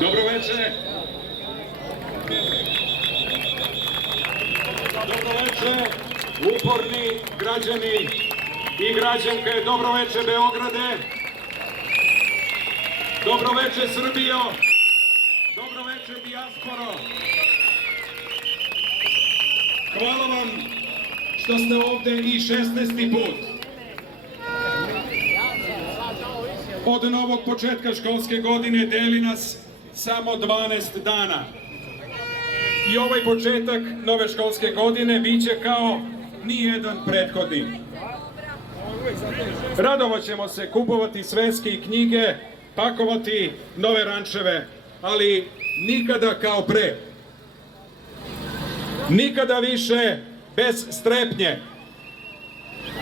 Dobroveče. Dobroveče, uporni građani i građanke. Dobroveče, Beograde. Dobroveče, Srbijo. Dobroveče, dijasporo. Hvala vam što ste ovde i 16. put. Od novog početka školske godine deli nas samo 12 dana. I ovaj početak nove školske godine biće kao nijedan prethodni. Radovat ćemo se, kupovati sveske i knjige, pakovati nove rančeve, ali nikada kao pre. Nikada više bez strepnje.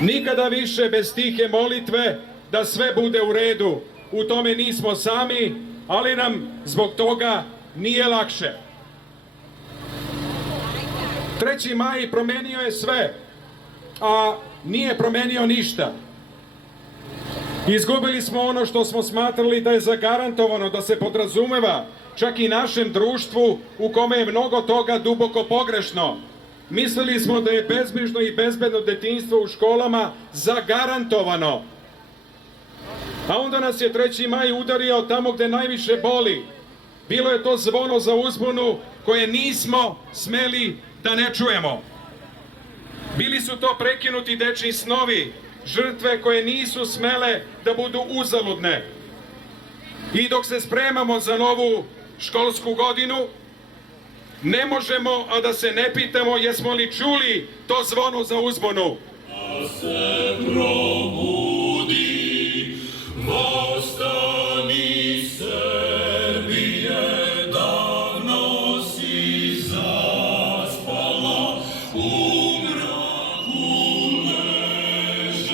Nikada više bez tihe molitve da sve bude u redu. U tome nismo sami, ali nam zbog toga nije lakše. 3. maj promenio je sve, a nije promenio ništa. Izgubili smo ono što smo smatrali da je zagarantovano, da se podrazumeva čak i našem društvu u kome je mnogo toga duboko pogrešno. Mislili smo da je bezbrižno i bezbedno detinjstvo u školama zagarantovano. A onda nas je 3. maj udario tamo gde najviše boli. Bilo je to zvono za uzbunu koje nismo smeli da ne čujemo. Bili su to prekinuti dečji snovi, žrtve koje nisu smele da budu uzaludne. I dok se spremamo za novu školsku godinu, ne možemo, a da se ne pitamo jesmo li čuli to zvono za uzbunu. Da se probudi, vostani Srbije, davno si zaspala, u mraku ležala,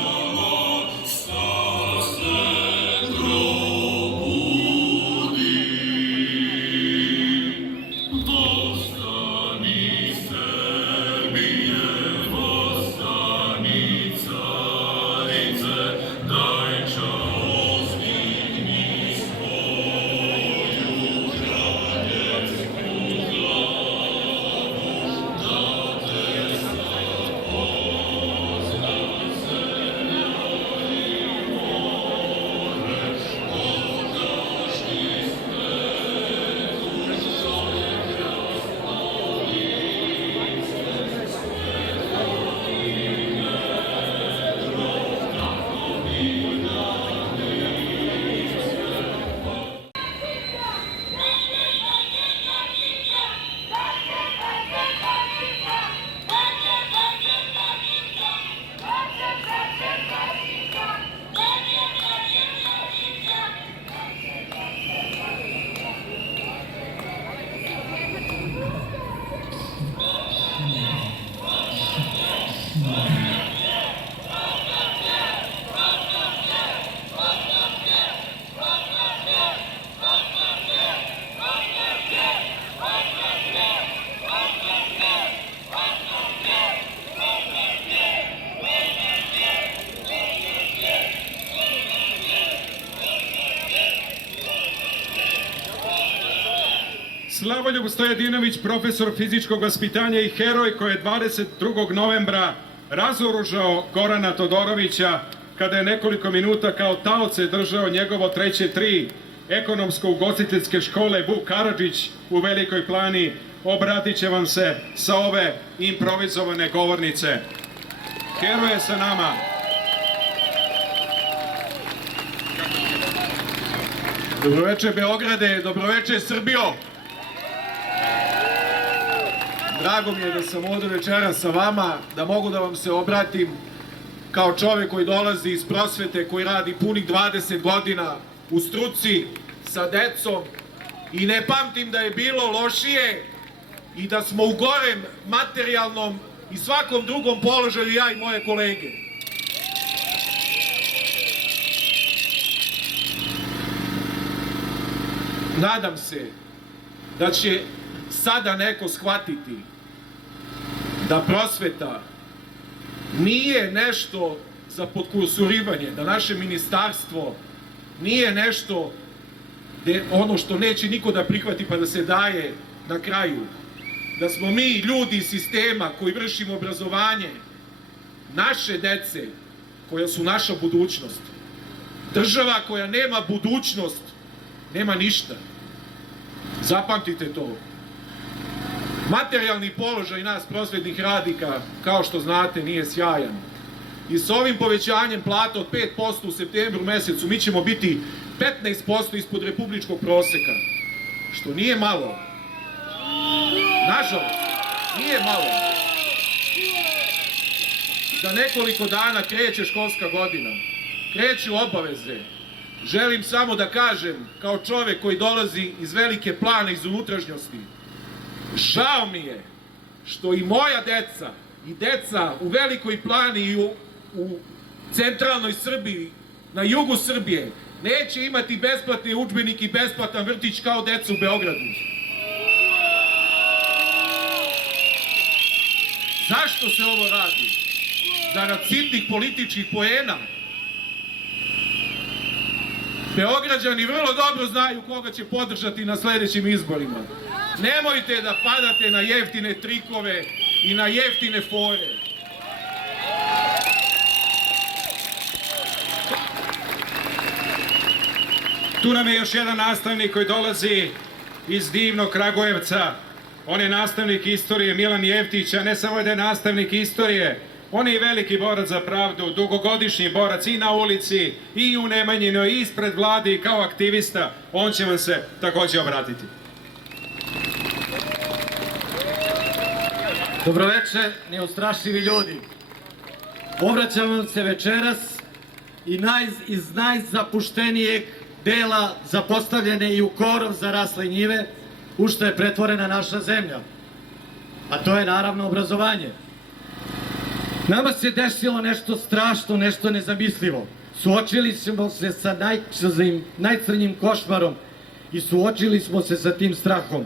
sad se probudi. Vostani Srbije, vostani carice, daj čao zdigni svoju kraljevsku glavu, da te sad pozna zemlja i more, odašli Slavoljub Stojadinović, profesor fizičkog vaspitanja i heroj koji je 22. novembra razoružao Gorana Todorovića kada je nekoliko minuta kao taoce držao njegovo 3. ekonomsko-ugostiteljske škole Vuk Karadžić u Velikoj Plani, obratit će vam se sa ove improvizovane govornice. Heroj je sa nama. Dobroveče Beograde, dobroveče Srbijo. Drago mi je da sam ovdje večeras sa vama, da mogu da vam se obratim kao čovjek koji dolazi iz prosvete, koji radi punih 20 godina u struci sa decom i ne pamtim da je bilo lošije i da smo u gorem materijalnom i svakom drugom položaju ja i moje kolege. Nadam se da će sada neko shvatiti da prosveta nije nešto za podkusurivanje, da naše ministarstvo nije nešto ono što neće niko da prihvati pa da se daje na kraju, da smo mi ljudi iz sistema koji vršimo obrazovanje naše dece, koja su naša budućnost. Država koja nema budućnost, nema ništa. Zapamtite to. Materijalni položaj nas prosvetnih radnika, kao što znate, nije sjajan. I s ovim povećanjem plata od 5% u septembru mesecu mi ćemo biti 15% ispod republičkog proseka. Što nije malo. Nažalost, nije malo. Za nekoliko dana kreće školska godina. Kreću obaveze. Želim samo da kažem, kao čovek koji dolazi iz Velike Plane, iz unutrašnjosti, žao mi je što i moja deca i deca u Velikoj Plani i u centralnoj Srbiji, na jugu Srbije, neće imati besplatni udžbenik i besplatan vrtić kao deca u Beogradu. Zašto se ovo radi? Zarad sitnih političkih poena. Beograđani vrlo dobro znaju koga će podržati na sledećim izborima. Nemojte da padate na jeftine trikove i na jeftine fore. Tu nam je još jedan nastavnik koji dolazi iz divnog Kragujevca. On je nastavnik istorije, Milan Jeftić, a ne samo da je nastavnik istorije, on je i veliki borac za pravdu, dugogodišnji borac i na ulici, i u Nemanjinoj, i ispred vlade, i kao aktivista. On će vam se takođe obratiti. Dobroveče, neustrašivi ljudi. Obraćam vam se večeras iz najzapuštenijeg dela zapostavljene i u korov zarasle njive, u što je pretvorena naša zemlja. A to je naravno obrazovanje. Nama se desilo nešto strašno, nešto nezamislivo. Suočili smo se sa najcrnjim košmarom i suočili smo se sa tim strahom.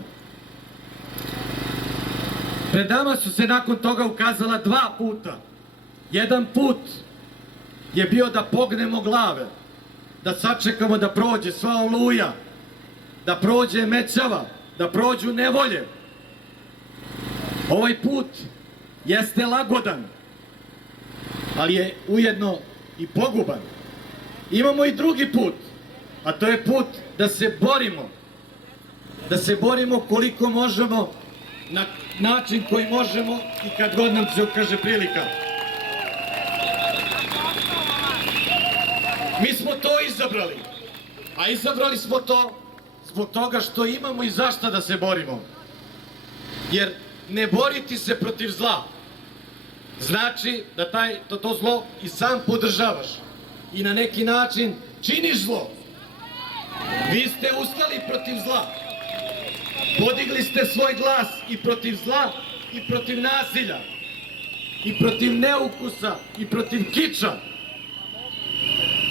Pred nama su se nakon toga ukazala dva puta. Jedan put je bio da pognemo glave, da sačekamo da prođe sva oluja, da prođe mećava, da prođu nevolje. Ovaj put jeste lagodan, ali je ujedno i poguban. Imamo i drugi put, a to je put da se borimo. Da se borimo koliko možemo, na način koji možemo i kad god nam se ukaže prilika. Mi smo to izabrali, a izabrali smo to zbog toga što imamo i zašta da se borimo. Jer ne boriti se protiv zla znači da to zlo i sam podržavaš i na neki način činiš zlo. Vi ste ustali protiv zla. Podigli ste svoj glas i protiv zla i protiv nasilja i protiv neukusa i protiv kiča.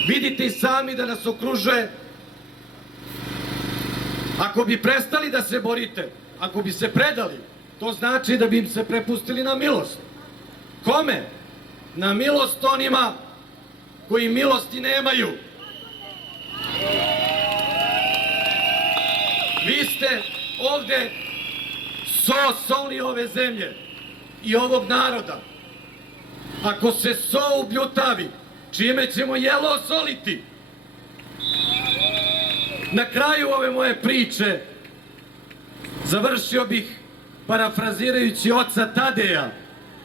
Vidite i sami da nas okružuje. Ako bi prestali da se borite, ako bi se predali, to znači da bi im se prepustili na milost. Kome? Na milost onima koji milosti nemaju. Vi ste ovde soli ove zemlje i ovog naroda. Ako se so ubljutavi, čime ćemo jelo osoliti? Na kraju ove moje priče završio bih parafrazirajući oca Tadeja,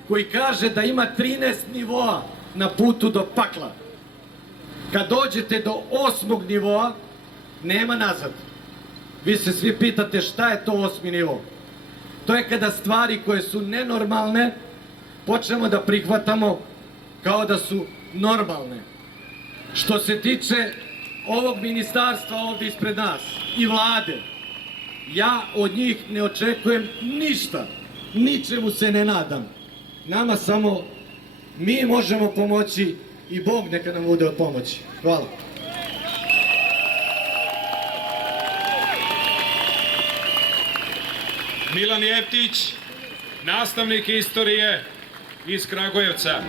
koji kaže da ima 13 nivoa na putu do pakla. Kad dođete do 8. nivoa, nema nazad. Vi se svi pitate šta je to 8. nivo. To je kada stvari koje su nenormalne počnemo da prihvatamo kao da su normalne. Što se tiče ovog ministarstva ovdje ispred nas i vlade, ja od njih ne očekujem ništa, ničemu se ne nadam. Nama samo mi možemo pomoći i Bog neka nam bude od pomoći. Hvala. Milan Jeftić, nastavnik istorije iz Kragujevca.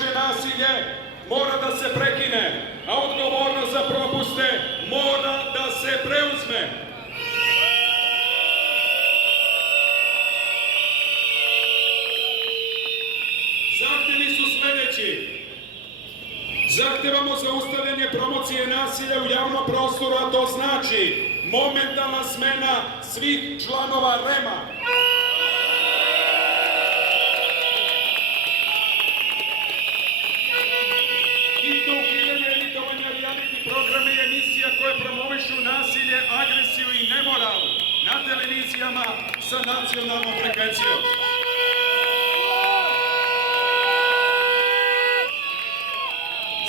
toleriše nasilje mora da se prekine, a odgovornost za propuste mora da se preuzme. Zahtevi su sledeći. Zahtevamo zaustavljanje promocije nasilja u javnom prostoru, a to znači momentalna smena svih članova REM-a. Hitno ukidanje emitovanja reality programa i emisija koje promovišu nasilje, agresiju i nemoral na televizijama sa nacionalnom frekvencijom.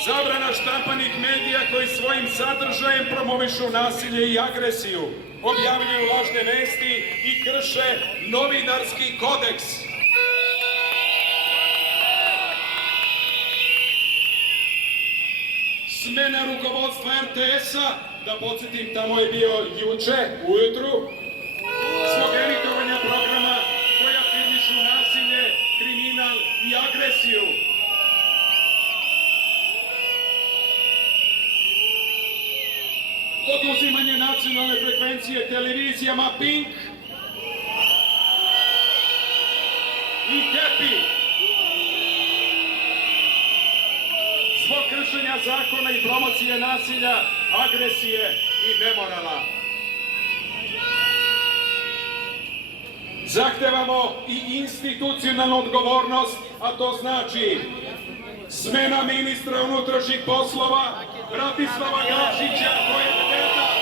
Zabrana štampanih medija koji svojim sadržajem promovišu nasilje i agresiju, objavljuju lažne vesti i krše novinarski kodeks. Smena rukovodstva RTS-a, da podsjetim, tamo je bio juče, ujutru, zbog emitovanja programa koji afirmišu nasilje, kriminal i agresiju. Oduzimanje nacionalne frekvencije televizijama Pink i Happy zbog kršenja zakona i promocije nasilja, agresije i nemorala. Zahtevamo i institucionalnu odgovornost, a to znači smena ministra unutrašnjih poslova Bratislava Gašića, koji je deda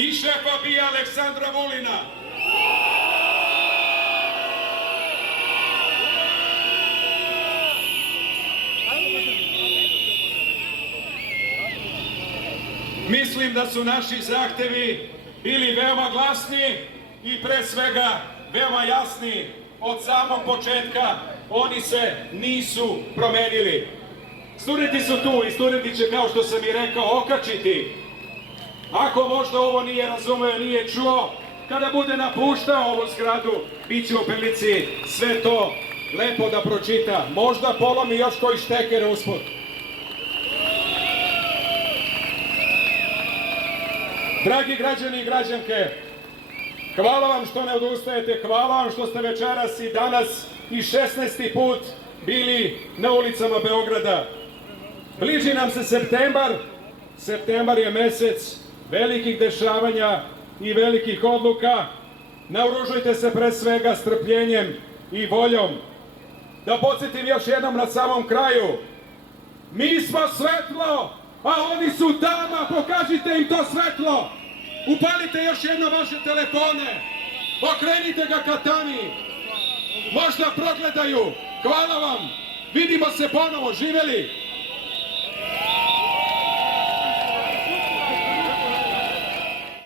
i šefa BIA Aleksandra Vulina. Mislim da su naši zahtevi bili veoma glasni i pre svega veoma jasni od samog početka. Oni se nisu promenili. Studenti su tu i studenti će, kao što sam i rekao, okačiti. Ako možda ovo nije razumeo, nije čuo, kada bude napuštao ovu zgradu, bit će u prilici sve to lepo da pročita. Možda polomi još koji šteker usput. Dragi građani i građanke, hvala vam što ne odustajete, hvala vam što ste večeras i danas i 16. put bili na ulicama Beograda. Bliži nam se septembar, septembar je mesec velikih dešavanja i velikih odluka. Naoružujte se pre svega strpljenjem i voljom. Da podsjetim još jednom na samom kraju, mi smo svetlo, a oni su tama, pokažite im to svetlo. Upalite još jedno vaše telefone, okrenite ga ka tami, možda progledaju. Hvala vam, vidimo se ponovo, živeli!